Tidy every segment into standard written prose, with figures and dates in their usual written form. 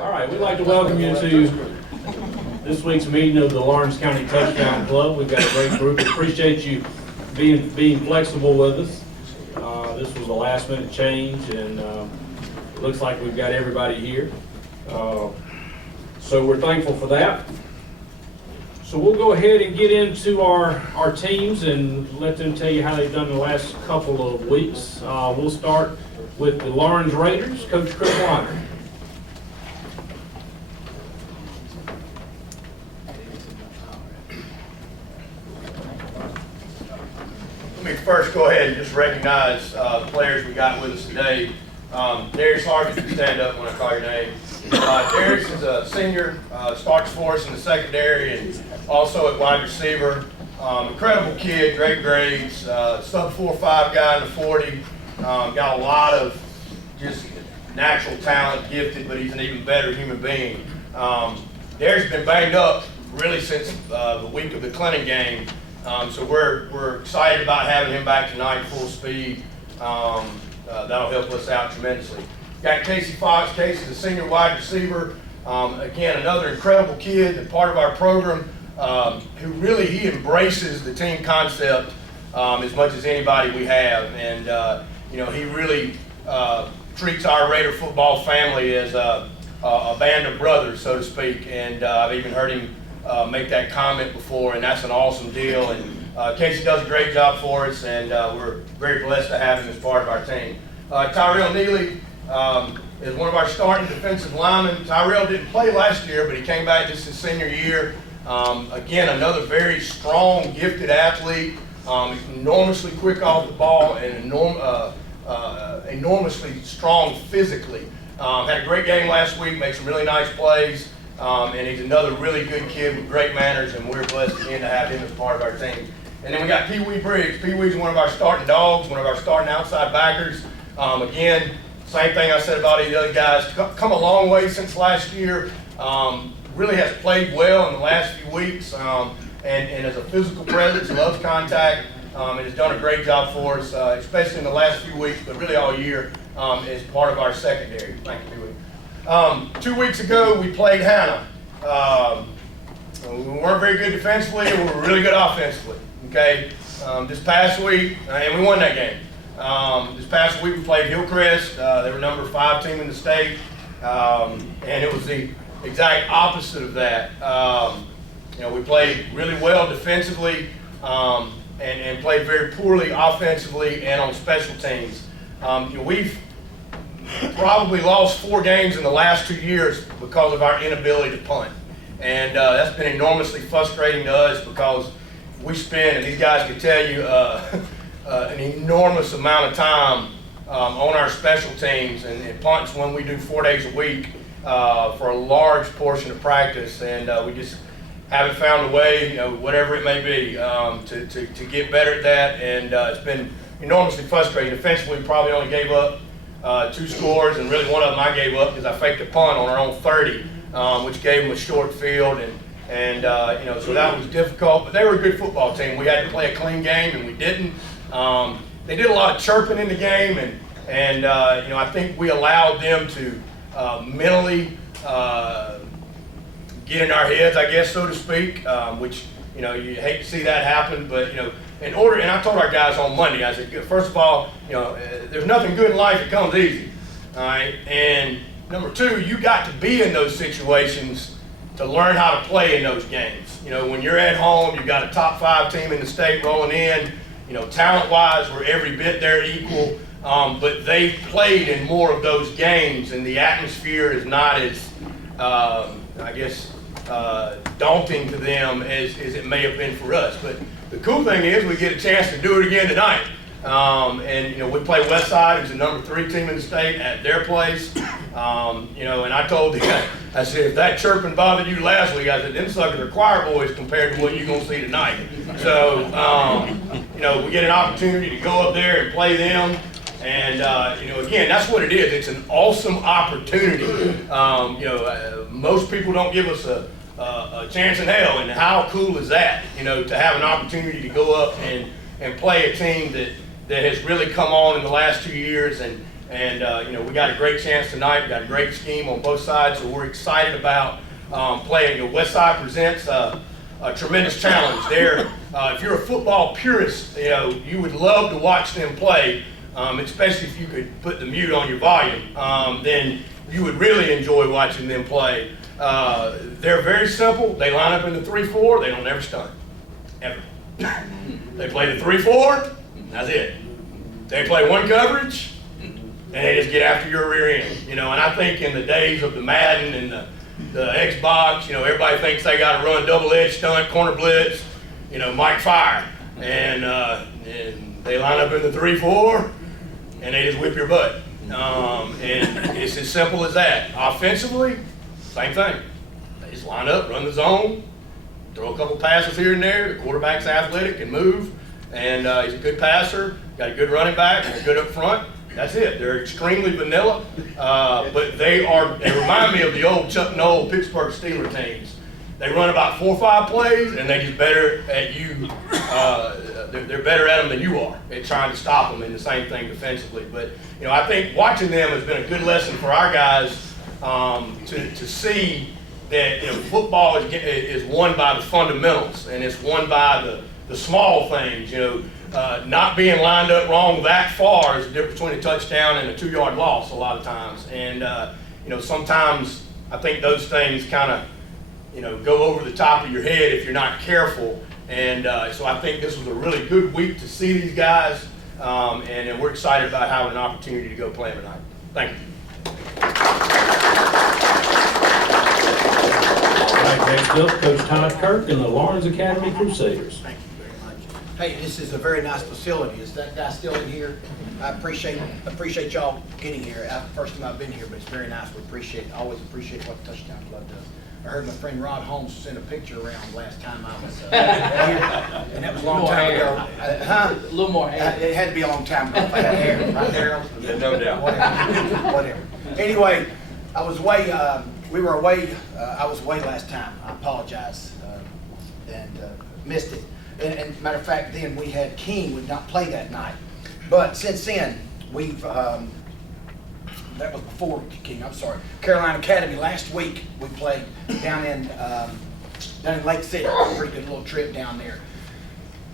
All right, we'd like to welcome you to this week's meeting of the Laurens County Touchdown Club. We've got a great group. We appreciate you being flexible with us. This was a last minute change, and it looks like we've got everybody here. So we're thankful for that. So we'll go ahead and get into our teams and let them tell you how they've done the last couple of weeks. We'll start with the Laurens Raiders, Coach Chris Weiner. Let me first go ahead and just recognize the players we got with us today. Darius Harvey, can stand up when I call your name. Darius is a senior, starts for us in the secondary and also at wide receiver. Incredible kid, great grades, sub 4.5 guy in the 40. Got a lot of just natural talent, gifted, but he's an even better human being. Darius has been banged up really since the week of the Clinton game. So we're excited about having him back tonight, full speed. That'll help us out tremendously. Got Casey Fox. Casey's a senior wide receiver. Again, another incredible kid and part of our program who really, he embraces the team concept as much as anybody we have. And, he really treats our Raider football family as a band of brothers, so to speak. And I've even heard him make that comment before, and that's an awesome deal. And Casey does a great job for us, and we're very blessed to have him as part of our team. Tyrell Neely is one of our starting defensive linemen. Tyrell didn't play last year, but he came back just his senior year. Again, another very strong, gifted athlete, enormously quick off the ball, and enormously strong physically. Had a great game last week, made some really nice plays. And he's another really good kid with great manners, and we're blessed again to have him as part of our team. And then we got Pee Wee Briggs. Pee Wee's one of our starting dogs, one of our starting outside backers. Again, same thing I said about these other guys. Come a long way since last year. Really has played well in the last few weeks, and as a physical presence, loves contact, and has done a great job for us, especially in the last few weeks, but really all year as part of our secondary. Thank you, Pee Wee. 2 weeks ago, we played Hannah. We weren't very good defensively, and we were really good offensively. Okay, this past week, and we won that game. This past week, we played Hillcrest. They were number 5 team in the state, and it was the exact opposite of that. We played really well defensively, and played very poorly offensively and on special teams. We've probably lost 4 games in the last 2 years because of our inability to punt. And that's been enormously frustrating to us because we spend, and these guys can tell you, an enormous amount of time on our special teams and punts when we do 4 days a week for a large portion of practice. And we just haven't found a way, whatever it may be, to get better at that. And it's been enormously frustrating. Defensively, we probably only gave up 2 scores, and really one of them I gave up because I faked a punt on our own 30, which gave them a short field, and so that was difficult. But they were a good football team. We had to play a clean game, and we didn't. They did a lot of chirping in the game, and I think we allowed them to mentally get in our heads, I guess, so to speak, which you hate to see that happen, but in order, and I told our guys on Monday, I said, first of all, there's nothing good in life that comes easy, all right? And number 2, you got to be in those situations to learn how to play in those games. When you're at home, you've got a top 5 team in the state rolling in, talent-wise, we're every bit there equal, but they've played in more of those games, and the atmosphere is not as, daunting to them as it may have been for us. But the cool thing is we get a chance to do it again tonight. We play Westside, who's the number 3 team in the state, at their place. And I told the guy, I said, if that chirping bothered you last week, I said, them suckers are choir boys compared to what you're going to see tonight. So, we get an opportunity to go up there and play them. And, again, that's what it is. It's an awesome opportunity. Most people don't give us a chance in hell, and how cool is that, to have an opportunity to go up and play a team that has really come on in the last 2 years and And we got a great chance tonight. We got a great scheme on both sides, so we're excited about playing. Westside presents a tremendous challenge there. If you're a football purist, you would love to watch them play, especially if you could put the mute on your volume. Then you would really enjoy watching them play. They're very simple. They line up in the 3-4. They don't ever stunt, ever. They play the 3-4. That's it. They play one coverage, and they just get after your rear end. And I think in the days of the Madden and the Xbox, everybody thinks they got to run double-edged stunt, corner blitz, Mike Fire, and they line up in the 3-4, and they just whip your butt. And it's as simple as that. Offensively, same thing. They just line up, run the zone, throw a couple passes here and there. The quarterback's athletic, can move, and he's a good passer. Got a good running back, and good up front. That's it. They're extremely vanilla, but they remind me of the old Chuck Noll Pittsburgh Steelers teams. They run about 4 or 5 plays, and they just better at you. They're better at them than you are at trying to stop them, and the same thing defensively. But I think watching them has been a good lesson for our guys to see that football is won by the fundamentals, and it's won by the small things. Not being lined up wrong that far is the difference between a touchdown and a 2-yard loss a lot of times. And sometimes I think those things kind of go over the top of your head if you're not careful. And so I think this was a really good week to see these guys, and we're excited about having an opportunity to go play tonight. Thank you. All right, next up, Coach Todd Kirk and the Laurens Academy Crusaders. Thank you very much. Hey, this is a very nice facility. Is that guy still in here? I appreciate y'all getting here. First time I've been here, but it's very nice. Always appreciate what the Touchdown Club does. I heard my friend Rod Holmes send a picture around last time I was here, and that was a long time ago. A little more hair. It had to be a long time ago if I had hair, right there. Yeah, no doubt. Whatever. Anyway, I was away. We were away. I was away last time. I apologize and missed it. And matter of fact, then we had King would not play that night. But since then, we've that was before King. I'm sorry. Carolina Academy. Last week we played down in Lake City. A pretty good little trip down there.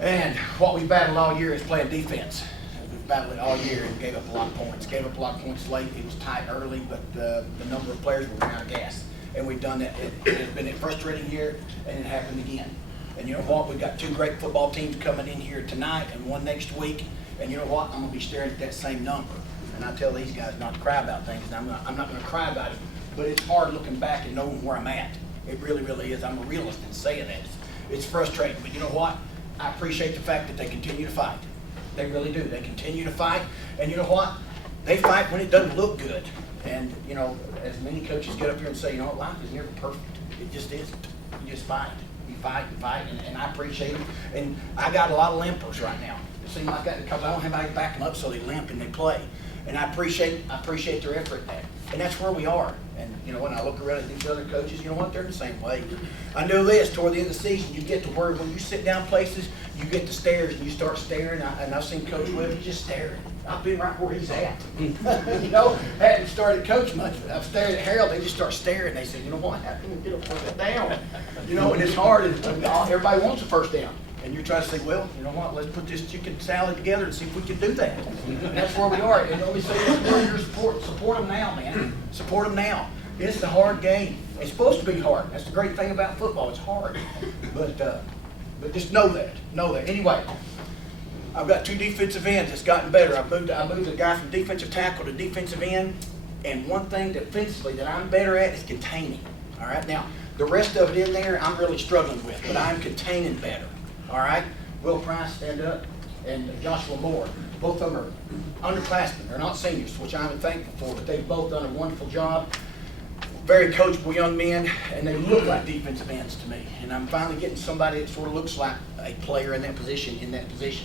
And what we battled all year is playing defense. We've battled it all year and gave up a lot of points. Gave up a lot of points late. It was tight early, but the number of players were out of gas. And we've done that. It has been a frustrating year, and it happened again. And you know what? We've got 2 great football teams coming in here tonight and one next week. And you know what? I'm going to be staring at that same number. And I tell these guys not to cry about things, and I'm not going to cry about it. But it's hard looking back and knowing where I'm at. It really, really is. I'm a realist in saying that. It's frustrating. But you know what? I appreciate the fact that they continue to fight. They really do. They continue to fight. And you know what? They fight when it doesn't look good. And, as many coaches get up here and say, life is never perfect. It just isn't. You just fight. You fight, and I appreciate them. And I got a lot of limpers right now. It seems like that because I don't have anybody backing up, so they limp and they play. And I appreciate their effort at that. And that's where we are. And when I look around at these other coaches, you know what? They're the same way. I know this, toward the end of the season, you get to where when you sit down places, you get the stares and you start staring. And I've seen Coach Webb, he's just staring. I've been right where he's at. Hadn't started coach much, but I've stared at Harold, they just start staring. They say, you know what, how can we get a first down? And it's hard, and everybody wants a first down. And you're trying to say, well, you know what, let's put this chicken salad together and see if we can do that. And that's where we are. And let me say this, support them now, man. Support them now. It's a hard game. It's supposed to be hard. That's the great thing about football. It's hard. But just know that. Anyway, I've got 2 defensive ends. It's gotten better. I moved a guy from defensive tackle to defensive end. And one thing defensively that I'm better at is containing. All right? Now, the rest of it in there, I'm really struggling with. But I'm containing better. All right? Will Price, stand up, and Joshua Moore. Both of them are underclassmen. They're not seniors, which I'm thankful for, but they've both done a wonderful job. Very coachable young men, and they look like defensive ends to me. And I'm finally getting somebody that sort of looks like a player in that position,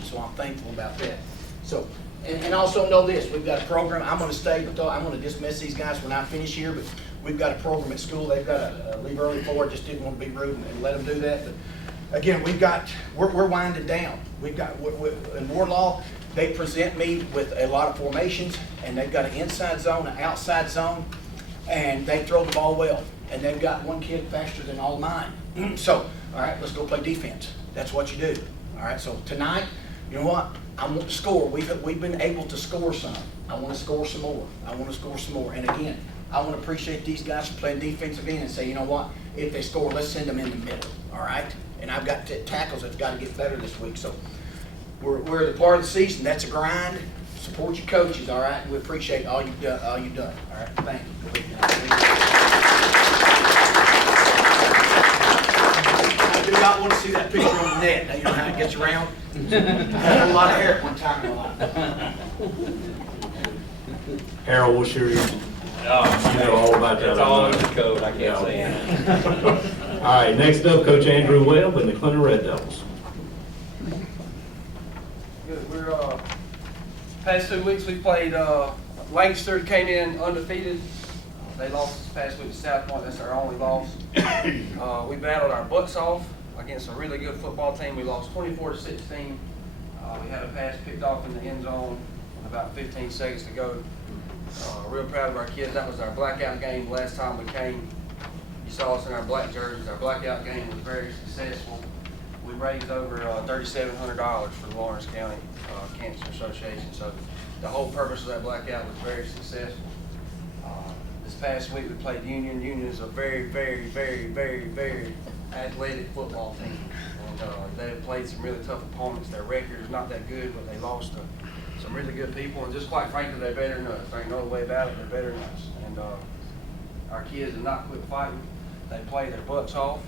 so I'm thankful about that. So, and also know this, we've got a program. I'm going to stay, but I'm going to dismiss these guys when I finish here, but we've got a program at school. They've got to leave early for it. Just didn't want to be rude and let them do that. But again, we're winding down. We've got, in Wardlaw, They present me with a lot of formations, and they've got an inside zone, an outside zone, and they throw the ball well. And they've got one kid faster than all mine. So, all right, let's go play defense. That's what you do. All right, so tonight, you know what? I want to score. We've been able to score some. I want to score some more. I want to score some more. And again, I want to appreciate these guys for playing defensive end and say, you know what? If they score, let's send them in the middle. All right? And I've got tackles that's got to get better this week. So we're the part of the season. That's a grind. Support your coaches. All right? We appreciate all you've done. All right? Thank you. I do not want to see that picture on the net. Now, you know how it gets around? I had a lot of hair at one time in my life. Harold, what's your, you know all about that. It's all in the code, I can't say it. All right, next up, Coach Andrew Webb and the Clinton Red Devils. Good. We're past 2 weeks we played Lancaster, came in undefeated. They lost this past week to South Point. That's our only loss. We battled our butts off against a really good football team. We lost 24-16. We had a pass picked off in the end zone with about 15 seconds to go. Real proud of our kids. That was our blackout game last time we came. You saw us in our black jerseys. Our blackout game was very successful. We raised over $3,700 for the Laurens County Cancer Association. So the whole purpose of that blackout was very successful. This past week we played Union. Union is a very, very, very, very, very athletic football team. And they've played some really tough opponents. Their record is not that good, but they lost to some really good people. And just quite frankly, they're better than us. There ain't no way about it. They're better than us. And our kids have not quit fighting. They play their butts off.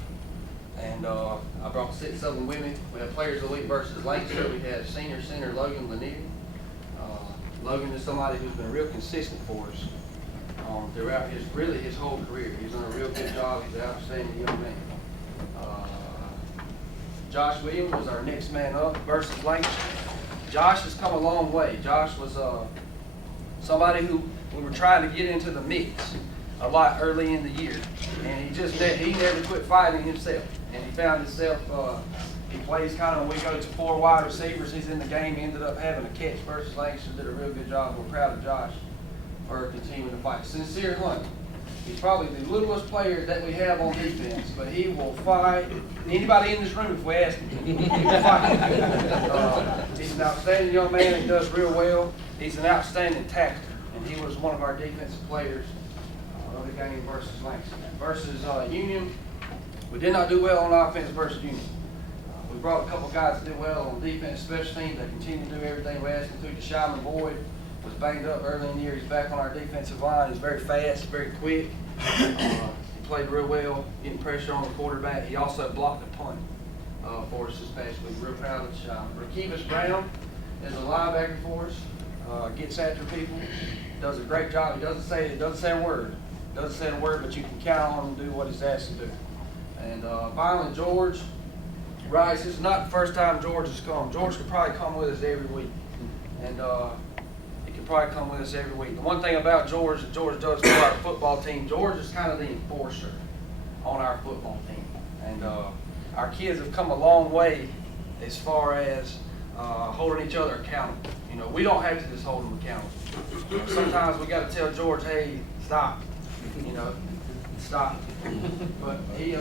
And I brought 6 of them with me. We had Players of the Week versus Lancaster. We had senior center Logan Lanier. Logan is somebody who's been real consistent for us throughout his whole career. He's done a real good job. He's an outstanding young man. Josh Williams was our next man up versus Lancaster. Josh has come a long way. Josh was somebody who we were trying to get into the mix a lot early in the year, and he never quit fighting himself. And he found himself. He plays kind of when we go to 4 wide receivers. He's in the game. He ended up having a catch versus Lancaster. Did a real good job. We're proud of Josh for continuing to fight. Sincere Hunt. He's probably the littlest player that we have on defense, but he will fight anybody in this room if we ask him. He will fight. He's an outstanding young man. He does real well. He's an outstanding tackler, and he was one of our defensive players of the game versus Lancaster. Versus Union, we did not do well on offense versus Union. We brought a couple guys that did well on defense, special teams. They continue to do everything we asked them to. Deshaun Boyd was banged up early in the year. He's back on our defensive line. He's very fast, very quick. He played real well, getting pressure on the quarterback. He also blocked a punt for us this past week. Real proud of Deshaun. Rakevis Brown is a linebacker for us. Gets after people. Does a great job. He doesn't say a word. Doesn't say a word, but you can count on him to do what he's asked to do. And finally, George Rice. This is not the first time George has come. George could probably come with us every week. And he can probably come with us every week. The one thing about George that George does for our football team, George is kind of the enforcer on our football team. And our kids have come a long way as far as holding each other accountable. You know, we don't have to just hold them accountable. Sometimes we got to tell George, hey, stop. You know, stop. But he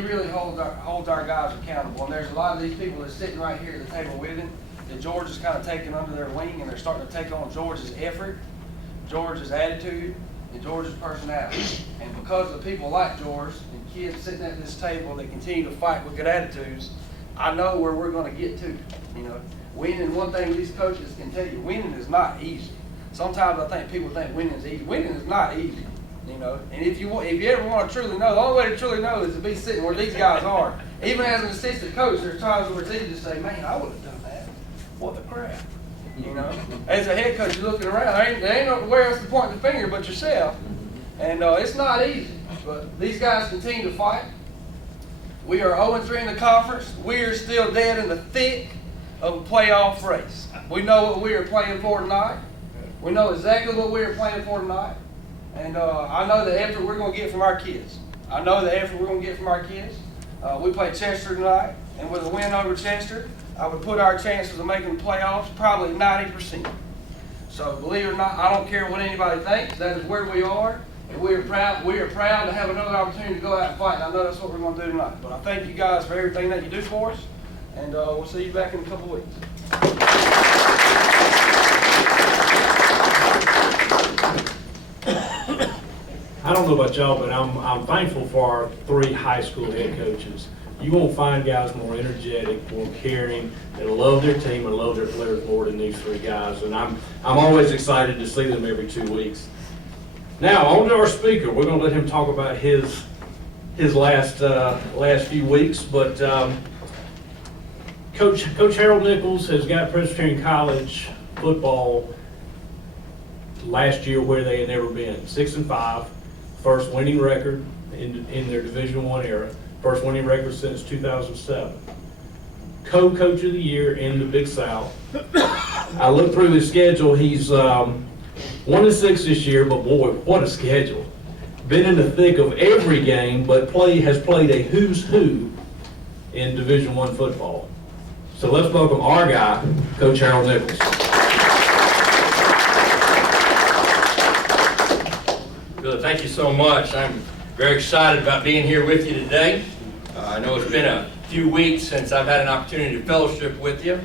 really holds our guys accountable. And there's a lot of these people that are sitting right here at the table with him that George is kind of taking under their wing, and they're starting to take on George's effort, George's attitude, and George's personality. And because of people like George and kids sitting at this table that continue to fight with good attitudes, I know where we're going to get to. You know, winning, one thing these coaches can tell you, winning is not easy. Sometimes I think people think winning is easy. Winning is not easy. You know, and if you ever want to truly know, the only way to truly know is to be sitting where these guys are. Even as an assistant coach, there's times where it's easy to say, man, I would have done that. What the crap? You know, as a head coach, you're looking around. There ain't nowhere else to point the finger but yourself. And it's not easy. But these guys continue to fight. We are 0-3 in the conference. We are still dead in the thick of a playoff race. We know what we are playing for tonight. We know exactly what we are playing for tonight. And I know the effort we're going to get from our kids. We play Chester tonight, and with a win over Chester, I would put our chances of making the playoffs probably 90%. So believe it or not, I don't care what anybody thinks. That is where we are, and we are proud. We are proud to have another opportunity to go out and fight. And I know that's what we're going to do tonight. But I thank you guys for everything that you do for us, and we'll see you back in a couple weeks. I don't know about y'all, but I'm thankful for our 3 high school head coaches. You won't find guys more energetic, more caring, that love their team and love their players more than these 3 guys. And I'm always excited to see them every 2 weeks. Now, on to our speaker. We're going to let him talk about his last few weeks. But Coach Harold Nichols has got Presbyterian College football last year where they had never been. 6-5, first winning record in their Division I era. First winning record since 2007. Co-coach of the year in the Big South. I looked through his schedule. He's 1-6 this year, but boy, what a schedule. Been in the thick of every game, but has played a who's who in Division I football. So let's welcome our guy, Coach Harold Nichols. Good, thank you so much. I'm very excited about being here with you today. I know it's been a few weeks since I've had an opportunity to fellowship with you.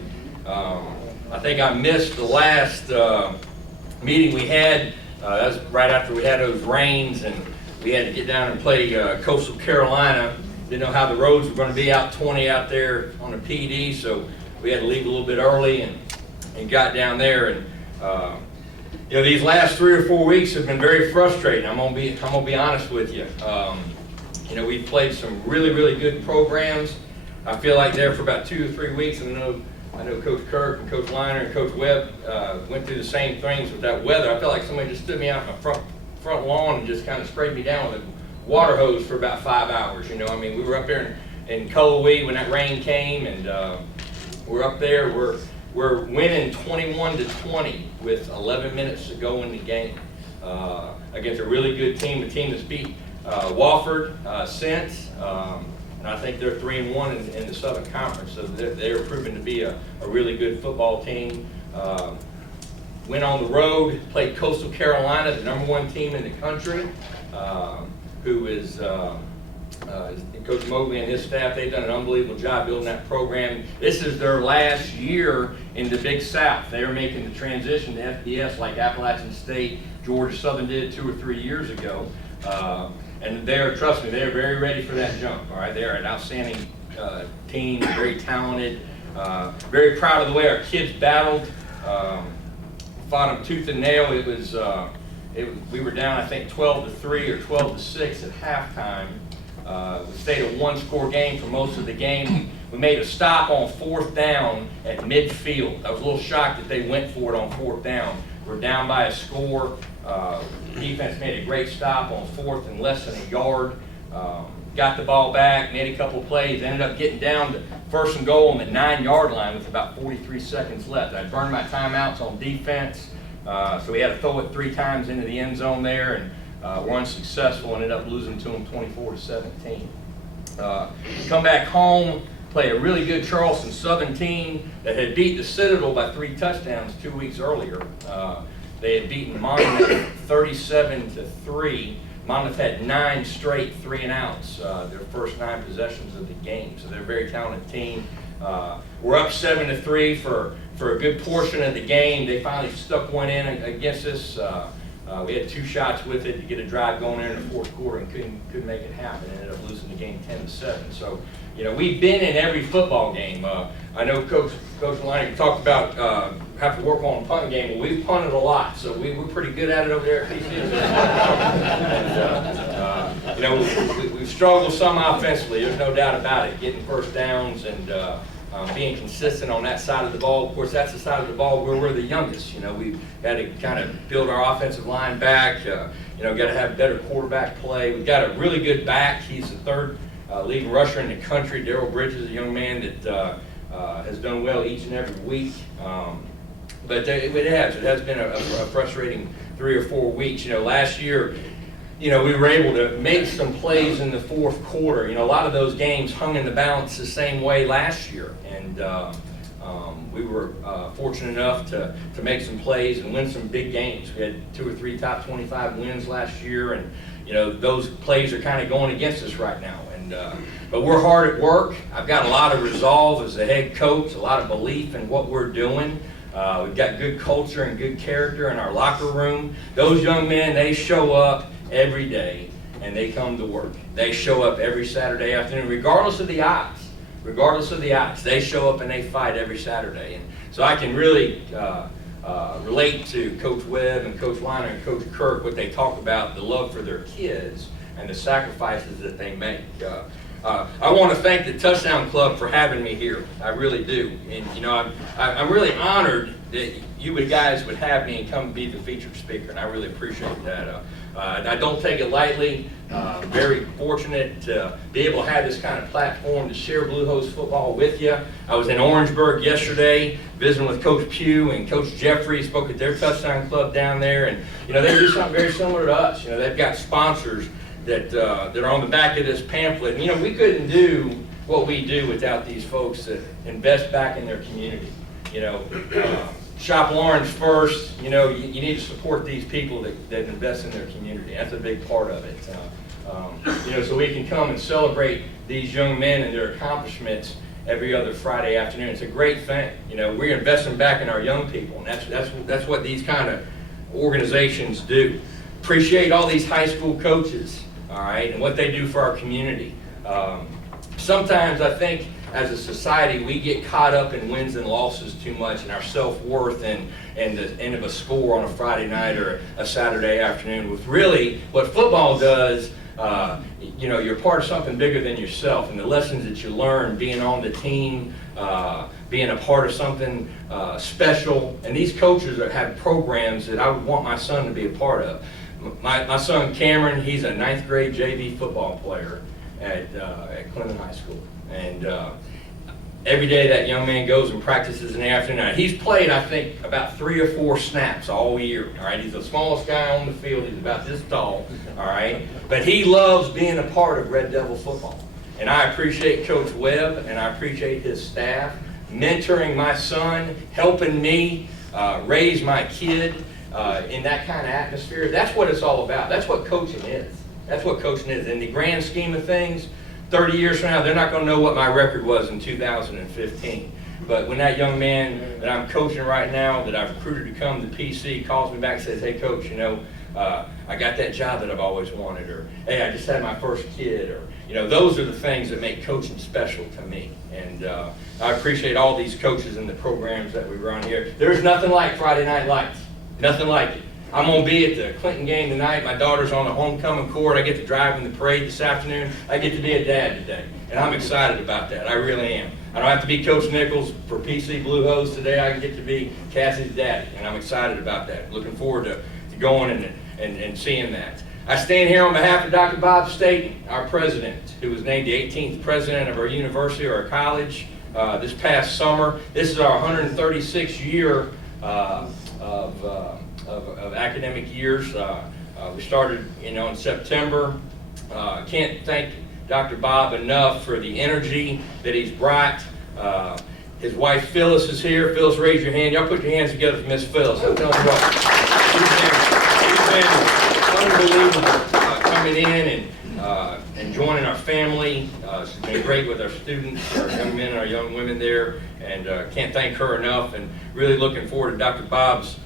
I think I missed the last meeting we had. That was right after we had those rains, and we had to get down and play Coastal Carolina. Didn't know how the roads were going to be out 20 out there on the PD, so we had to leave a little bit early and got down there. And you know, these last 3 or 4 weeks have been very frustrating. I'm gonna be honest with you. You know, we've played some really good programs. I feel like there for about 2 or 3 weeks, and I know Coach Kirk and Coach Liner and Coach Webb went through the same things with that weather. I felt like somebody just stood me out in my front lawn and just kind of sprayed me down with a water hose for about 5 hours. You know, I mean, we were up there in Cullowhee when that rain came, and we're up there. We're winning 21-20 with 11 minutes to go in the game against a really good team, a team that's beat Wofford since, and I think they're 3-1 in the Southern Conference, so they're proving to be a really good football team. Went on the road, played Coastal Carolina, the #1 team in the country, who is Coach Mobley and his staff. They've done an unbelievable job building that program. This is their last year in the Big South. They are making the transition to FBS like Appalachian State, Georgia Southern did 2 or 3 years ago. And trust me, they're very ready for that jump. All right, they're an outstanding team, very talented. Very proud of the way our kids battled, fought them tooth and nail. We were down, I think, 12-3 or 12-6 at halftime. We stayed a 1-score game for most of the game. We made a stop on 4th down at midfield. I was a little shocked that they went for it on 4th down. We're down by a score. Defense made a great stop on 4th and less than a yard. Got the ball back, made a couple of plays, ended up getting down to 1st and goal on the 9-yard line with about 43 seconds left. I burned my timeouts on defense, so we had to throw it 3 times into the end zone there, and we're unsuccessful, ended up losing to them 24-17. Come back home, play a really good Charleston Southern team that had beat the Citadel by 3 touchdowns 2 weeks earlier. They had beaten Monmouth 37-3. Monmouth had 9 straight 3-and-outs, their first 9 possessions of the game. So they're a very talented team. We're up 7-3 for a good portion of the game. They finally stuck one in against us. We had 2 shots with it to get a drive going there in the 4th quarter and couldn't make it happen. Ended up losing the game 10-7. So, you know, we've been in every football game. I know Coach Liner talked about have to work on a punting game. Well, we've punted a lot, so we're pretty good at it over there at PC. And, you know, we've struggled some offensively. There's no doubt about it. Getting first downs and being consistent on that side of the ball. Of course, that's the side of the ball where we're the youngest. You know, we've got to kind of build our offensive line back. You know, got to have better quarterback play. We've got a really good back. He's the 3rd leading rusher in the country. Darrell Bridges, a young man that has done well each and every week. But it has been a frustrating 3 or 4 weeks. You know, last year, you know, we were able to make some plays in the 4th quarter. You know, a lot of those games hung in the balance the same way last year. And We were fortunate enough to make some plays and win some big games. We had 2 or 3 top 25 wins last year, and you know, those plays are kind of going against us right now. And but we're hard at work. I've got a lot of resolve as the head coach, a lot of belief in what we're doing. We've got good culture and good character in our locker room. Those young men, they show up every day and they come to work. They show up every Saturday afternoon, regardless of the odds. Regardless of the odds, they show up and they fight every Saturday. And so I can really relate to Coach Webb and Coach Liner and Coach Kirk, what they talk about, the love for their kids and the sacrifices that they make. I want to thank the Touchdown Club for having me here. I really do. And you know, I'm really honored that you guys would have me and come be the featured speaker, and I really appreciate that. I don't take it lightly. Very fortunate to be able to have this kind of platform to share Blue Hose football with you. I was in Orangeburg yesterday visiting with Coach Pugh and Coach Jeffrey, spoke at their Touchdown Club down there, and you know, they do something very similar to us. You know, they've got sponsors that are on the back of this pamphlet. And, you know, we couldn't do what we do without these folks that invest back in their community. You know, shop Laurens first. You know, you need to support these people that invest in their community. That's a big part of it. You know, so we can come and celebrate these young men and their accomplishments every other Friday afternoon. It's a great thing. You know, we're investing back in our young people, and that's what these kind of organizations do. Appreciate all these high school coaches, all right, and what they do for our community. Sometimes I think as a society we get caught up in wins and losses too much, and our self-worth and the end of a score on a Friday night or a Saturday afternoon. With really what football does, you know, you're part of something bigger than yourself, and the lessons that you learn being on the team, being a part of something special. And these coaches have programs that I would want my son to be a part of. My son Cameron, he's a 9th grade JV football player at Clinton High School, and every day that young man goes and practices in the afternoon. He's played, I think, about 3 or 4 snaps all year. All right, he's the smallest guy on the field. He's about this tall. All right, but he loves being a part of Red Devil football, and I appreciate Coach Webb and I appreciate his staff mentoring my son, helping me raise my kid. In that kind of atmosphere. That's what it's all about. That's what coaching is. That's what coaching is. In the grand scheme of things, 30 years from now, they're not going to know what my record was in 2015. But when that young man that I'm coaching right now, that I've recruited to come to PC, calls me back and says, "Hey, Coach, you know, I got that job that I've always wanted," or "Hey, I just had my first kid," or, you know, those are the things that make coaching special to me. And I appreciate all these coaches and the programs that we run here. There's nothing like Friday Night Lights. Nothing like it. I'm going to be at the Clinton game tonight. My daughter's on the homecoming court. I get to drive in the parade this afternoon. I get to be a dad today, and I'm excited about that. I really am. I don't have to be Coach Nichols for PC Blue Hose today. I can get to be Cassie's daddy, and I'm excited about that. Looking forward to going and seeing that. I stand here on behalf of Dr. Bob Staten, our president, who was named the 18th president of our university or our college this past summer. This is our 136th year of academic years. We started, you know, in September. Can't thank Dr. Bob enough for the energy that he's brought. His wife Phyllis is here. Phyllis, raise your hand. Y'all put your hands together for Miss Phyllis. I'm telling you what, she's been unbelievable coming in and joining our family. She's been great with our students, our young men and our young women there, and can't thank her enough, and really looking forward to Dr. Bob's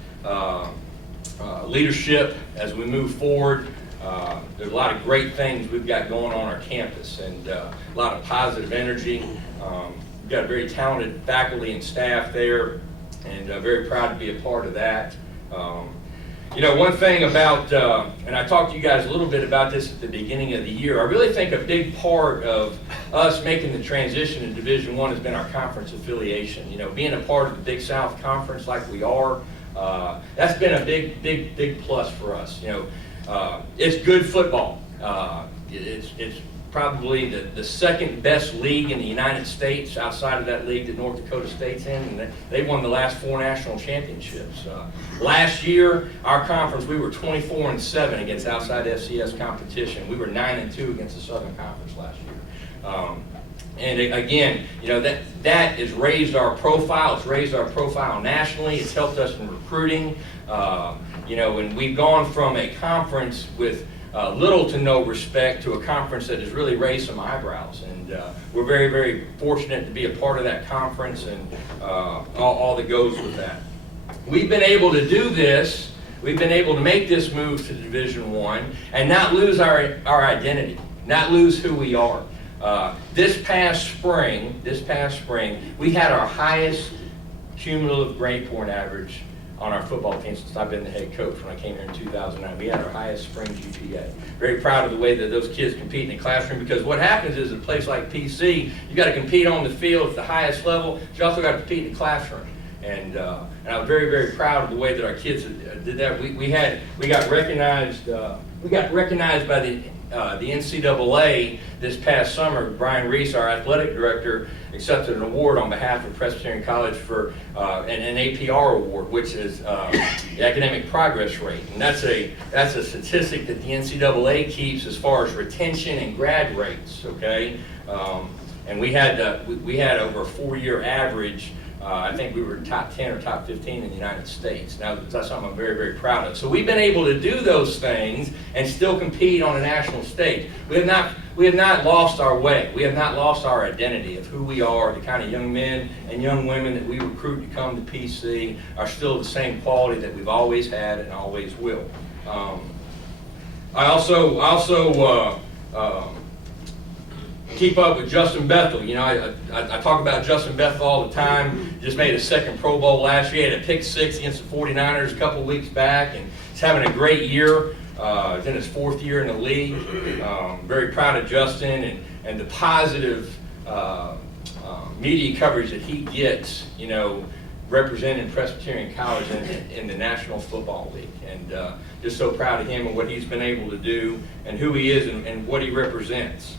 leadership as we move forward. There's a lot of great things we've got going on our campus, and a lot of positive energy. We've got a very talented faculty and staff there, and very proud to be a part of that. You know, one thing about, and I talked to you guys a little bit about this at the beginning of the year, I really think a big part of us making the transition to Division I has been our conference affiliation. You know, being a part of the Big South Conference like we are, that's been a big plus for us. You know, it's good football. It's probably the second best league in the United States outside of that league that North Dakota State's in, and they won the last 4 national championships. Last year, our conference, we were 24-7 against outside FCS competition. We were 9-2 against the Southern Conference last year. And again, you know, that has raised our profile. It's raised our profile nationally. It's helped us in recruiting. You know, and we've gone from a conference with little to no respect to a conference that has really raised some eyebrows. And we're very, very fortunate to be a part of that conference and all that goes with that. We've been able to do this. We've been able to make this move to Division I and not lose our identity, not lose who we are. This past spring, we had our highest cumulative grade point average on our football team since I've been the head coach. When I came here in 2009, we had our highest spring GPA. Very proud of the way that those kids compete in the classroom, because what happens is, in a place like PC, you got to compete on the field at the highest level, but you also got to compete in the classroom. And I'm very, very proud of the way that our kids did that. We got recognized by the NCAA this past summer. Brian Reese, our athletic director, accepted an award on behalf of Presbyterian College for an APR award, which is the academic progress rate, and that's a statistic that the NCAA keeps as far as retention and grad rates. Okay, and we had over a 4-year average. I think we were top 10 or top 15 in the United States. Now, that's something I'm very, very proud of. So we've been able to do those things and still compete on a national stage. We have not lost our way. We have not lost our identity of who we are. The kind of young men and young women that we recruit to come to PC are still the same quality that we've always had and always will. I also keep up with Justin Bethel. You know, I talk about Justin Bethel all the time. Just made a second Pro Bowl last year. He had a pick 6 against the 49ers a couple weeks back, and he's having a great year. He's in his 4th year in the league. Very proud of Justin and the positive media coverage that he gets, you know, representing Presbyterian College in the National Football League. And just so proud of him and what he's been able to do and who he is and what he represents.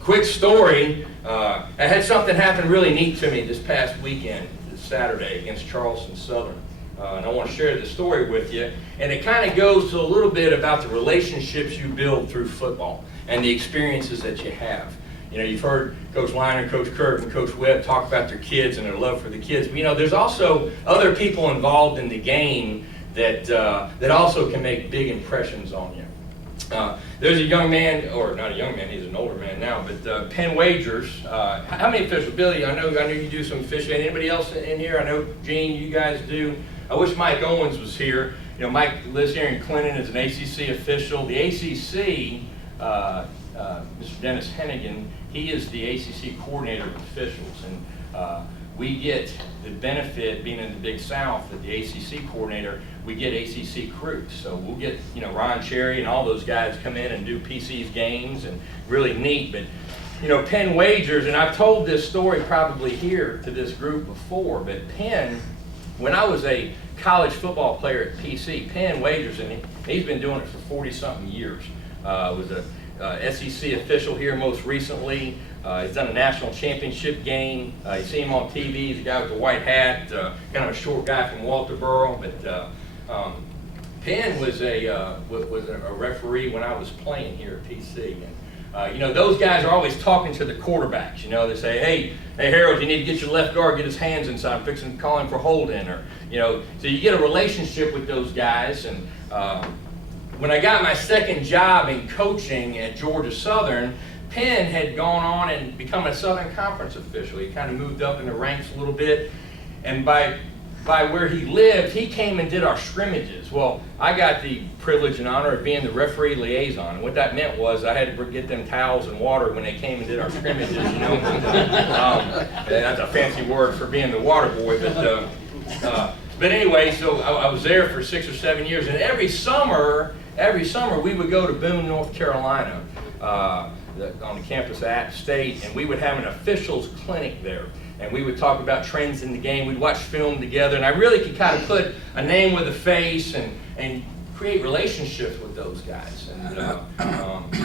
Quick story, I had something happen really neat to me this past weekend, this Saturday, against Charleston Southern. And I want to share the story with you. And it kind of goes to a little bit about the relationships you build through football and the experiences that you have. You know, you've heard Coach Liner, Coach Kirk, and Coach Webb talk about their kids and their love for the kids. But, you know, there's also other people involved in the game that also can make big impressions on you. There's a young man, or not a young man, he's an older man now, but Penn Wagers. How many officials? Billy, I know you do some officiating. Anybody else in here? I know, Gene, you guys do. I wish Mike Owens was here. You know, Mike lives here in Clinton, is an ACC official. The ACC, Mr. Dennis Hennigan, he is the ACC coordinator of officials. And we get the benefit, being in the Big South, that the ACC coordinator, we get ACC crews. So we'll get, you know, Ron Cherry and all those guys come in and do PC's games, and really neat. But, you know, Penn Wagers, and I've told this story probably here to this group before, but Penn, when I was a college football player at PC, Penn Wagers, and he's been doing it for 40-something years, was a SEC official here most recently. He's done a national championship game. You see him on TV. He's a guy with a white hat, kind of a short guy from Walterboro. But Penn was a referee when I was playing here at PC. And you know, those guys are always talking to the quarterbacks. You know, they say, hey Harold, you need to get your left guard, get his hands inside. I'm fixing to call him for holding, or you know. So you get a relationship with those guys. And when I got my second job in coaching at Georgia Southern, Penn had gone on and become a Southern Conference official. He kind of moved up in the ranks a little bit, and by where he lived, he came and did our scrimmages. Well, I got the privilege and honor of being the referee liaison. And what that meant was I had to get them towels and water when they came and did our scrimmages, you know. That's a fancy word for being the water boy. But anyway, so I was there for 6 or 7 years, and every summer we would go to Boone, North Carolina, on the campus at State, and we would have an officials clinic there. And we would talk about trends in the game. We'd watch film together, and I really could kind of put a name with a face and create relationships with those guys. And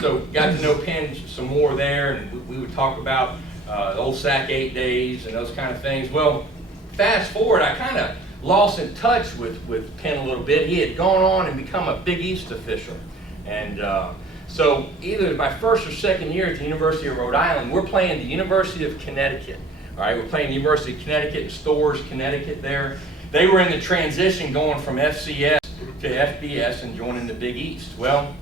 so got to know Penn some more there, and we would talk about the old SAC 8 days and those kind of things. Well, fast forward, I kind of lost in touch with Penn a little bit. He had gone on and become a Big East official, and So either my first or second year at the University of Rhode Island, we're playing the University of Connecticut. All right, we're playing the University of Connecticut in Storrs, Connecticut there. They were in the transition going from FCS to FBS and joining the Big East. Well,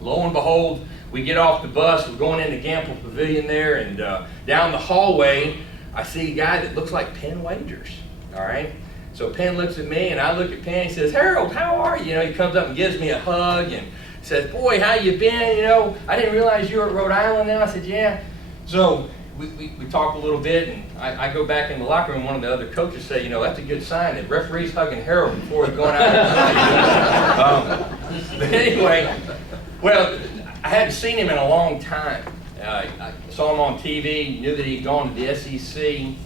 lo and behold, we get off the bus, we're going into Gamble Pavilion there, and down the hallway, I see a guy that looks like Penn Wagers, all right? So Penn looks at me, and I look at Penn, he says, "Harold, how are you?" You know, he comes up and gives me a hug, and says, "Boy, how you been? You know, I didn't realize you were at Rhode Island now." I said, "Yeah." So we talk a little bit, and I go back in the locker room, one of the other coaches say, "You know, that's a good sign that referee's hugging Harold before he's going out." But anyway, well, I hadn't seen him in a long time. I saw him on TV, knew that he'd gone to the SEC.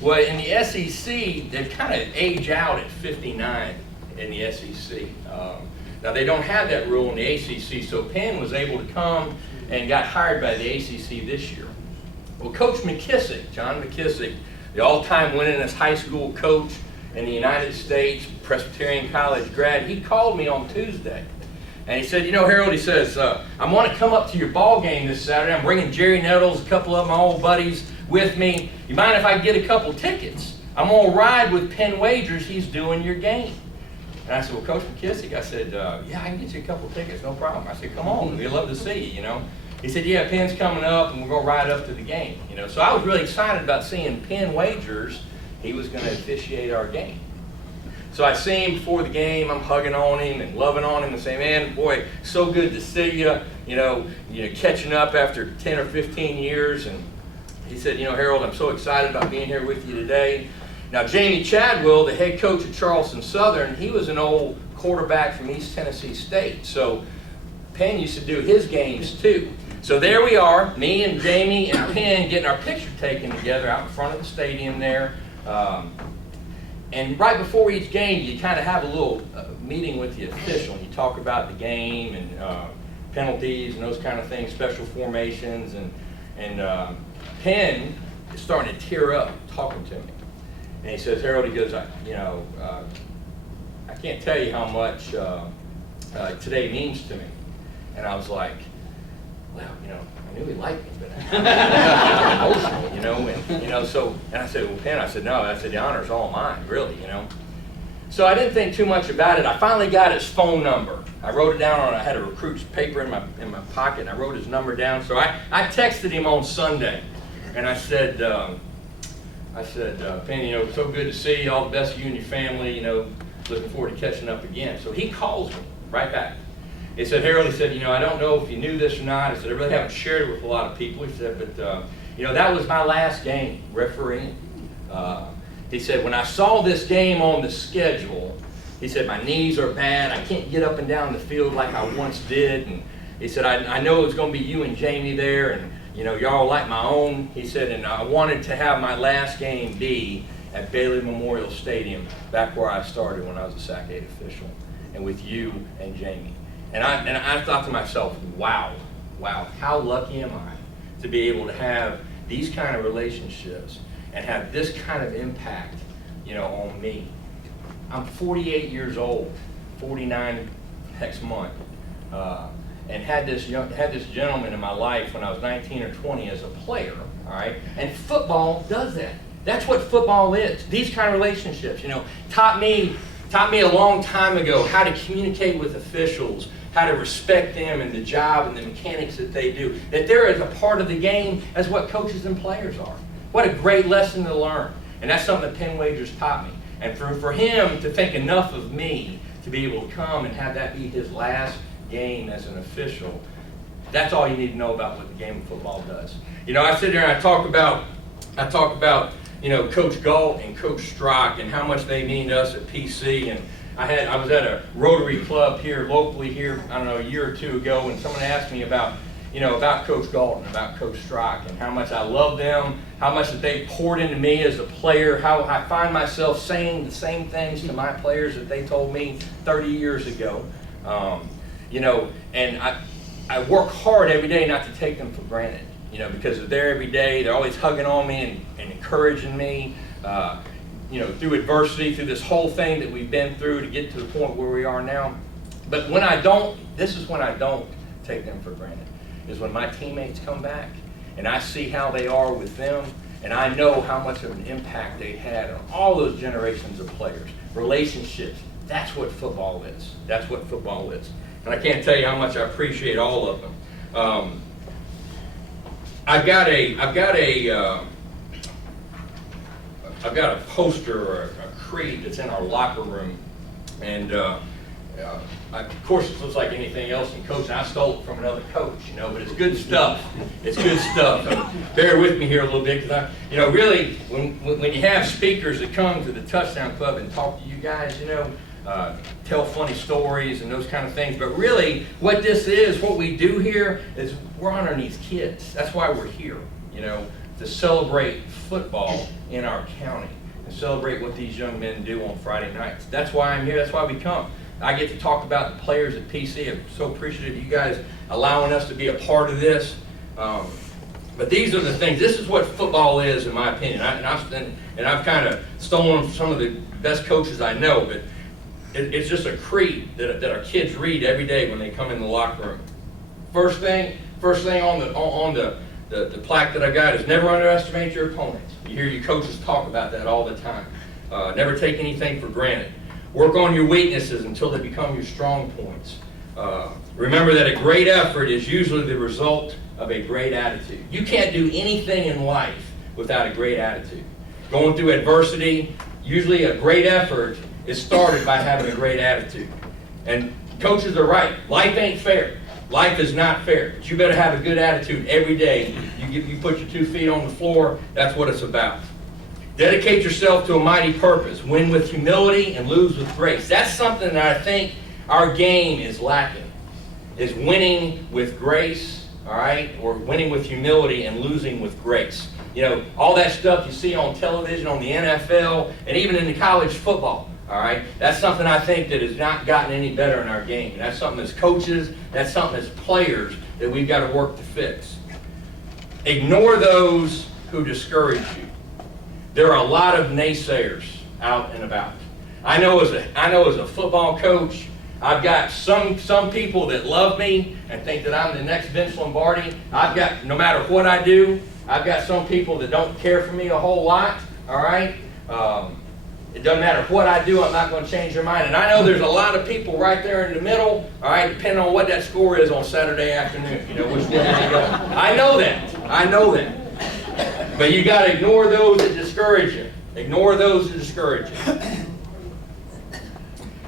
Well, in the SEC, they kind of age out at 59 in the SEC. Now, they don't have that rule in the ACC, so Penn was able to come and got hired by the ACC this year. Well, Coach McKissick, John McKissick, the all-time winningest high school coach in the United States, Presbyterian college grad, he called me on Tuesday. And he said, "You know, Harold," he says, "I want to come up to your ball game this Saturday. I'm bringing Jerry Nettles, a couple of my old buddies with me. You mind if I get a couple tickets? I'm going to ride with Penn Wagers. He's doing your game." And I said, "Well, Coach McKissick," I said, "Yeah, I can get you a couple tickets, no problem." I said, "Come on, we'd love to see you, you know." He said, "Yeah, Penn's coming up, and we're going to ride up to the game." You know, so I was really excited about seeing Penn Wagers. He was going to officiate our game. So I see him before the game. I'm hugging on him and loving on him and saying, "Man, boy, so good to see you. You know, catching up after 10 or 15 years." And he said, "You know, Harold, I'm so excited about being here with you today." Now, Jamie Chadwell, the head coach at Charleston Southern, he was an old quarterback from East Tennessee State. So Penn used to do his games too. So there we are, me and Jamie and Penn getting our picture taken together out in front of the stadium there. And right before each game, you kind of have a little meeting with the official. You talk about the game and penalties and those kind of things, special formations. And Penn is starting to tear up talking to me. And he says, "Harold," he goes, "I can't tell you how much today means to me." And I was like, "Well, you know, I knew he liked me, but I'm emotional, you know." And and I said, "Well, Penn," I said, "No," I said, "the honor's all mine, really, you know." So I didn't think too much about it. I finally got his phone number. I wrote it down I had a recruit's paper in my pocket, and I wrote his number down. So I texted him on Sunday, and I said, "Penn, you know, so good to see you. All the best to you and your family. You know, looking forward to catching up again." So he calls me right back. He said, "Harold," he said, "you know, I don't know if you knew this or not." He said, "I really haven't shared it with a lot of people." He said, "But, you know, that was my last game refereeing." He said, "When I saw this game on the schedule," he said, "my knees are bad. I can't get up and down the field like I once did." And he said, I know it was going to be you and Jamie there, and, you know, y'all like my own." He said, "And I wanted to have my last game be at Bailey Memorial Stadium, back where I started when I was a SAC 8 official, and with you and Jamie." And I thought to myself, wow, how lucky am I to be able to have these kind of relationships and have this kind of impact, you know, on me. I'm 48 years old, 49 next month, and had this gentleman in my life when I was 19 or 20 as a player, all right? And football does that. That's what football is. These kind of relationships, you know, taught me a long time ago how to communicate with officials, how to respect them and the job and the mechanics that they do. That they're as a part of the game as what coaches and players are. What a great lesson to learn. And that's something that Penn Wagers taught me. And for him to think enough of me to be able to come and have that be his last game as an official, that's all you need to know about what the game of football does. You know, I sit there and I talk about, you know, Coach Galt and Coach Strock and how much they mean to us at PC. And I was at a Rotary Club here, locally here, I don't know, a year or two ago, and someone asked me about Coach Galt and about Coach Strock and how much I love them, how much that they poured into me as a player, how I find myself saying the same things to my players that they told me 30 years ago. You know, and I work hard every day not to take them for granted, you know, because they're there every day. They're always hugging on me and encouraging me, you know, through adversity, through this whole thing that we've been through to get to the point where we are now. But when I don't, this is when I don't take them for granted, is when my teammates come back and I see how they are with them, and I know how much of an impact they had on all those generations of players, relationships. That's what football is. That's what football is. And I can't tell you how much I appreciate all of them. I've got a poster or a creed that's in our locker room, and of course it looks like anything else in coaching. I stole it from another coach, but it's good stuff. It's good stuff. Bear with me here a little bit, because really, when you have speakers that come to the Touchdown Club and talk to you guys, tell funny stories and those kind of things. But really, what this is, what we do here, is we're honoring these kids. That's why we're here, to celebrate football in our county and celebrate what these young men do on Friday nights. That's why I'm here. That's why we come. I get to talk about the players at PC. I'm so appreciative of you guys allowing us to be a part of this. But these are the things. This is what football is, in my opinion. I've kind of stolen some of the best coaches I know, but it's just a creed that our kids read every day when they come in the locker room. First thing on the plaque that I got is never underestimate your opponent. You hear your coaches talk about that all the time. Never take anything for granted. Work on your weaknesses until they become your strong points. Remember that a great effort is usually the result of a great attitude. You can't do anything in life without a great attitude. Going through adversity, usually a great effort is started by having a great attitude. And coaches are right. Life ain't fair. Life is not fair. But you better have a good attitude every day. You put your 2 feet on the floor. That's what it's about. Dedicate yourself to a mighty purpose. Win with humility and lose with grace. That's something that I think our game is lacking, is winning with grace, all right? Or winning with humility and losing with grace. All that stuff you see on television, on the NFL, and even in the college football, all right? That's something I think that has not gotten any better in our game. That's something as coaches, that's something as players that we've got to work to fix. Ignore those who discourage you. There are a lot of naysayers out and about. I know as a football coach, I've got some people that love me and think that I'm the next Vince Lombardi. I've got, no matter what I do, I've got some people that don't care for me a whole lot, all right? It doesn't matter what I do, I'm not going to change their mind. And I know there's a lot of people right there in the middle, all right, depending on what that score is on Saturday afternoon, which way they go. I know that. But you got to ignore those that discourage you. Ignore those that discourage you.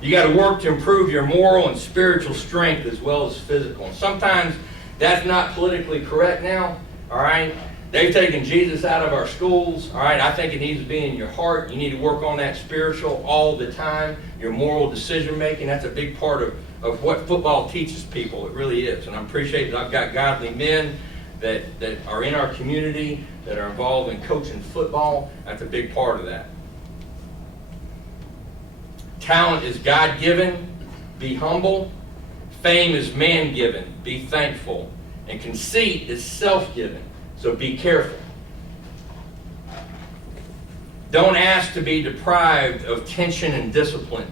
You got to work to improve your moral and spiritual strength as well as physical. And sometimes that's not politically correct now, all right? They've taken Jesus out of our schools, all right? I think it needs to be in your heart. You need to work on that spiritual all the time. Your moral decision making, that's a big part of what football teaches people. It really is. And I appreciate that I've got godly men that are in our community, that are involved in coaching football. That's a big part of that. Talent is God-given. Be humble. Fame is man-given. Be thankful. And conceit is self-given. So be careful. Don't ask to be deprived of tension and discipline.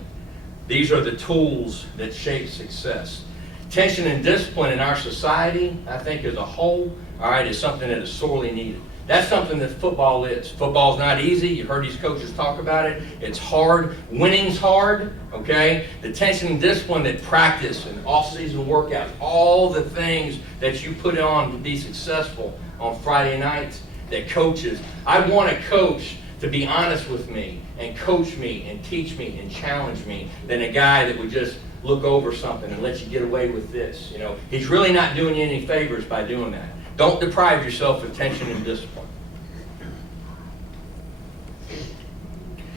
These are the tools that shape success. Tension and discipline in our society, I think as a whole, all right, is something that is sorely needed. That's something that football is. Football's not easy. You've heard these coaches talk about it. It's hard. Winning's hard, okay? The tension and discipline that practice and off-season workouts, all the things that you put on to be successful on Friday nights, that coaches, I want a coach to be honest with me and coach me and teach me and challenge me than a guy that would just look over something and let you get away with this. He's really not doing you any favors by doing that. Don't deprive yourself of tension and discipline.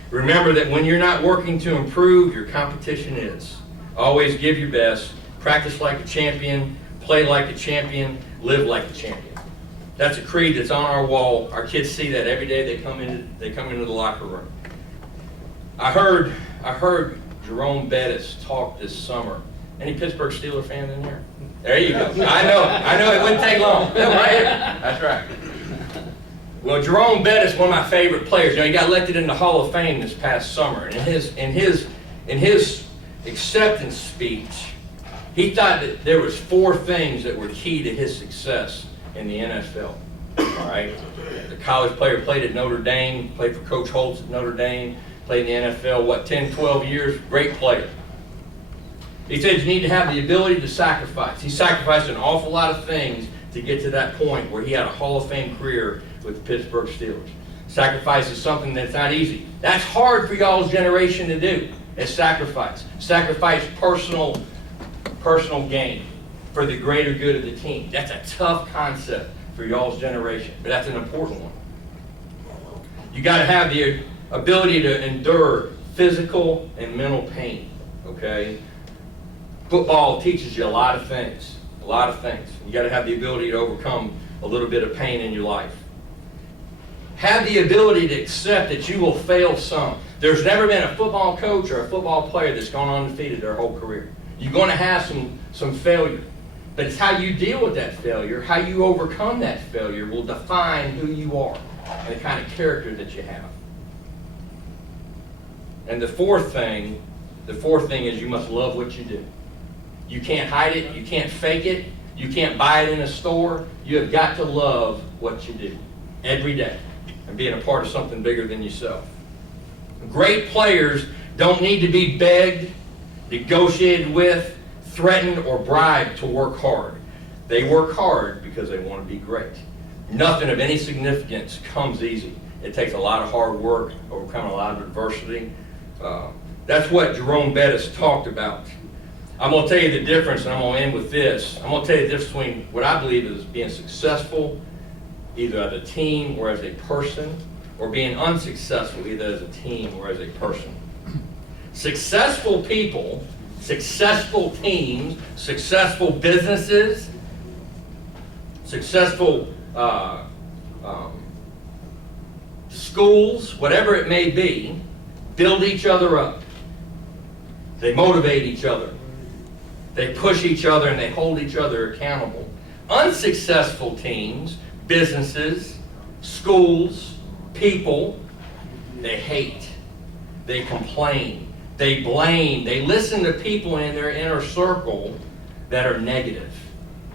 Remember that when you're not working to improve, your competition is. Always give your best. Practice like a champion. Play like a champion. Live like a champion. That's a creed that's on our wall. Our kids see that every day they come into the locker room. I heard Jerome Bettis talk this summer. Any Pittsburgh Steelers fans in here? There you go. I know it wouldn't take long. Right here. That's right. Well, Jerome Bettis, one of my favorite players. He got elected in the Hall of Fame this past summer. And in his acceptance speech, He thought that there was 4 things that were key to his success in the NFL. All right? The college player played at Notre Dame, played for Coach Holtz at Notre Dame, played in the NFL, 10, 12 years, great player. He said you need to have the ability to sacrifice. He sacrificed an awful lot of things to get to that point where he had a Hall of Fame career with the Pittsburgh Steelers. Sacrifice is something that's not easy. That's hard for y'all's generation to do, is sacrifice. Sacrifice personal gain for the greater good of the team. That's a tough concept for y'all's generation, but that's an important one. You got to have the ability to endure physical and mental pain, okay? Football teaches you a lot of things, You got to have the ability to overcome a little bit of pain in your life. Have the ability to accept that you will fail some. There's never been a football coach or a football player that's gone undefeated their whole career. You're going to have some failure. But it's how you deal with that failure, how you overcome that failure will define who you are and the kind of character that you have. And the fourth thing is you must love what you do. You can't hide it, you can't fake it, you can't buy it in a store. You have got to love what you do every day and being a part of something bigger than yourself. Great players don't need to be begged, negotiated with, threatened, or bribed to work hard. They work hard because they want to be great. Nothing of any significance comes easy. It takes a lot of hard work, overcoming a lot of adversity. That's what Jerome Bettis talked about. I'm going to tell you the difference, and I'm going to end with this. I'm going to tell you the difference between what I believe is being successful, either as a team or as a person, or being unsuccessful, either as a team or as a person. Successful people, successful teams, successful businesses, successful schools, whatever it may be, build each other up. They motivate each other. They push each other and they hold each other accountable. Unsuccessful teams, businesses, schools, people, they hate. They complain. They blame. They listen to people in their inner circle that are negative.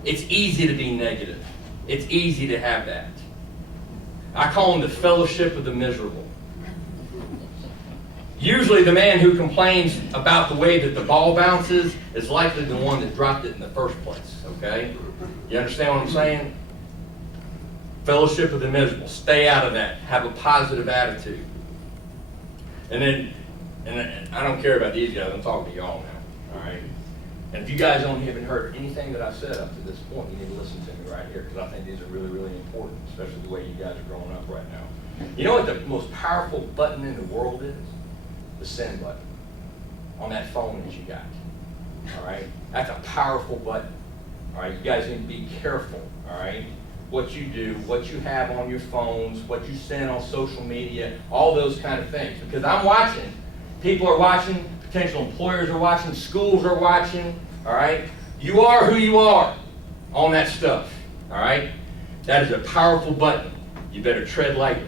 It's easy to be negative. It's easy to have that. I call them the fellowship of the miserable. Usually the man who complains about the way that the ball bounces is likely the one that dropped it in the first place, okay? You understand what I'm saying? Fellowship of the miserable. Stay out of that. Have a positive attitude. And I don't care about these guys. I'm talking to y'all now, all right? And if you guys haven't heard anything that I've said up to this point, you need to listen to me right here, because I think these are really, really important, especially the way you guys are growing up right now. You know what the most powerful button in the world is? The send button on that phone that you got. All right? That's a powerful button. All right? You guys need to be careful. All right? What you do, what you have on your phones, what you send on social media, all those kind of things. Because I'm watching. People are watching. Potential employers are watching. Schools are watching. All right? You are who you are on that stuff. All right? That is a powerful button. You better tread lightly.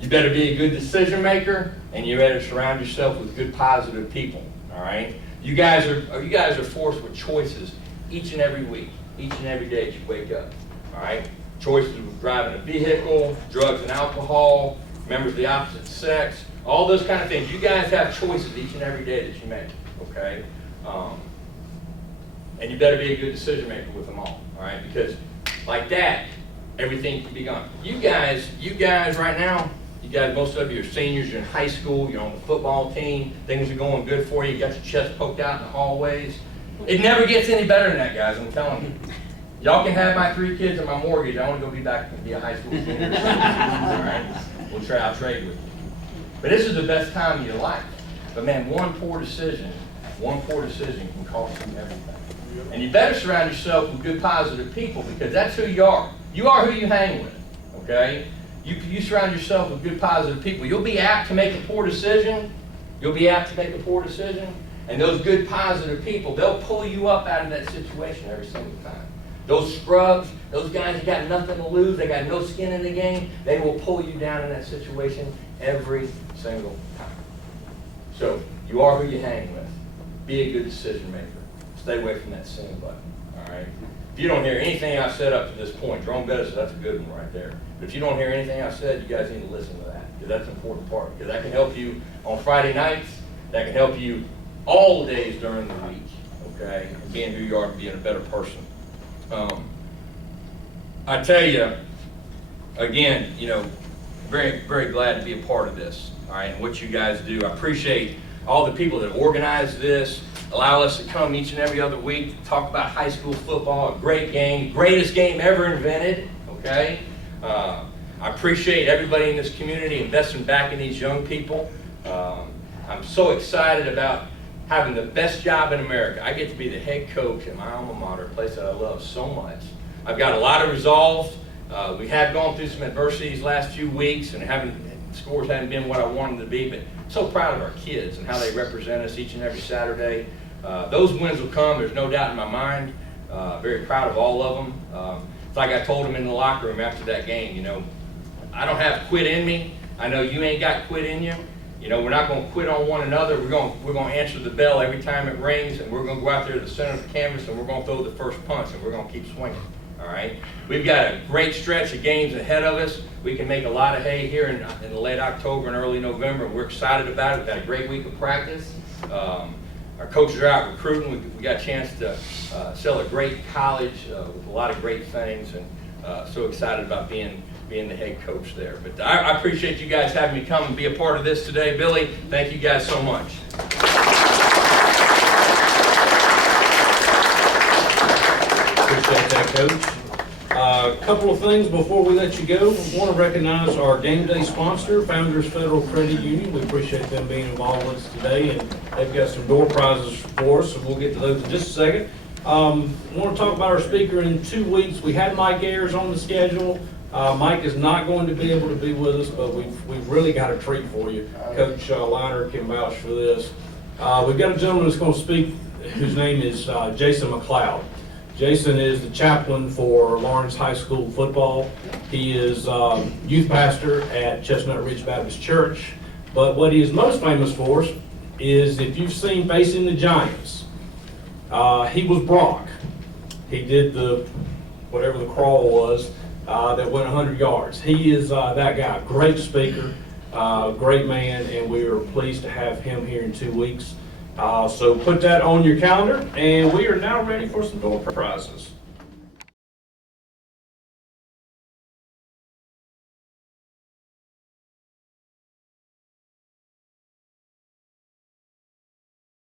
You better be a good decision maker, and you better surround yourself with good, positive people. All right? You guys are forced with choices each and every week, each and every day that you wake up. All right? Choices with driving a vehicle, drugs and alcohol, members of the opposite sex, all those kind of things. You guys have choices each and every day that you make. Okay? And you better be a good decision maker with them all. All right? Because like that, everything can be gone. You guys right now. You guys, most of you are seniors, you're in high school, you're on the football team, things are going good for you, you got your chest poked out in the hallways. It never gets any better than that, guys, I'm telling you. Y'all can have my 3 kids and my mortgage, I want to go back and be a high school senior. All right? I'll trade with you. But this is the best time of your life. But man, one poor decision can cost you everything. And you better surround yourself with good, positive people, because that's who you are. You are who you hang with, okay? You surround yourself with good, positive people. You'll be apt to make a poor decision. And those good, positive people, they'll pull you up out of that situation every single time. Those scrubs, those guys who got nothing to lose, they got no skin in the game, they will pull you down in that situation every single time. So, you are who you hang with. Be a good decision maker. stay away from that send button, all right? If you don't hear anything I've said up to this point, Jerome Bettis, that's a good one right there. But if you don't hear anything I've said, you guys need to listen to that, because that's an important part, because that can help you on Friday nights, that can help you all the days during the week, okay? And being who you are, being a better person. I tell you, again, you know, very, very glad to be a part of this, all right, and what you guys do. I appreciate all the people that organize this, allow us to come each and every other week to talk about high school football, a great game, greatest game ever invented, okay? I appreciate everybody in this community investing back in these young people. I'm so excited about having the best job in America. I get to be the head coach at my alma mater, a place that I love so much. I've got a lot of resolve. We have gone through some adversity these last few weeks, and scores haven't been what I wanted them to be, but so proud of our kids and how they represent us each and every Saturday. Those wins will come, there's no doubt in my mind. Very proud of all of them. It's like I told them in the locker room after that game, you know, I don't have quit in me. I know you ain't got quit in you. You know, we're not going to quit on one another. We're going to answer the bell every time it rings, and we're going to go out there to the center of the canvas, and we're going to throw the first punch, and we're going to keep swinging. All right? We've got a great stretch of games ahead of us. We can make a lot of hay here in the late October and early November. We're excited about it. We've had a great week of practice. Our coaches are out recruiting. We got a chance to sell a great college with a lot of great things, and so excited about being the head coach there. But I appreciate you guys having me come and be a part of this today. Billy, thank you guys so much. Appreciate that, Coach. A couple of things before we let you go. We want to recognize our game day sponsor, Founders Federal Credit Union. We appreciate them being involved with us today, and they've got some door prizes for us, so we'll get to those in just a second. I want to talk about our speaker in 2 weeks. We had Mike Ayers on the schedule. Mike is not going to be able to be with us, but we've really got a treat for you. Coach Liner can vouch for this. We've got a gentleman that's going to speak whose name is Jason McLeod. Jason is the chaplain for Laurens High School football. He is youth pastor at Chestnut Ridge Baptist Church. But what he is most famous for is, if you've seen Facing the Giants, he was Brock. He did whatever the crawl was that went 100 yards. He is that guy. Great speaker, great man, and we are pleased to have him here in 2 weeks. So put that on your calendar, and we are now ready for some door prizes.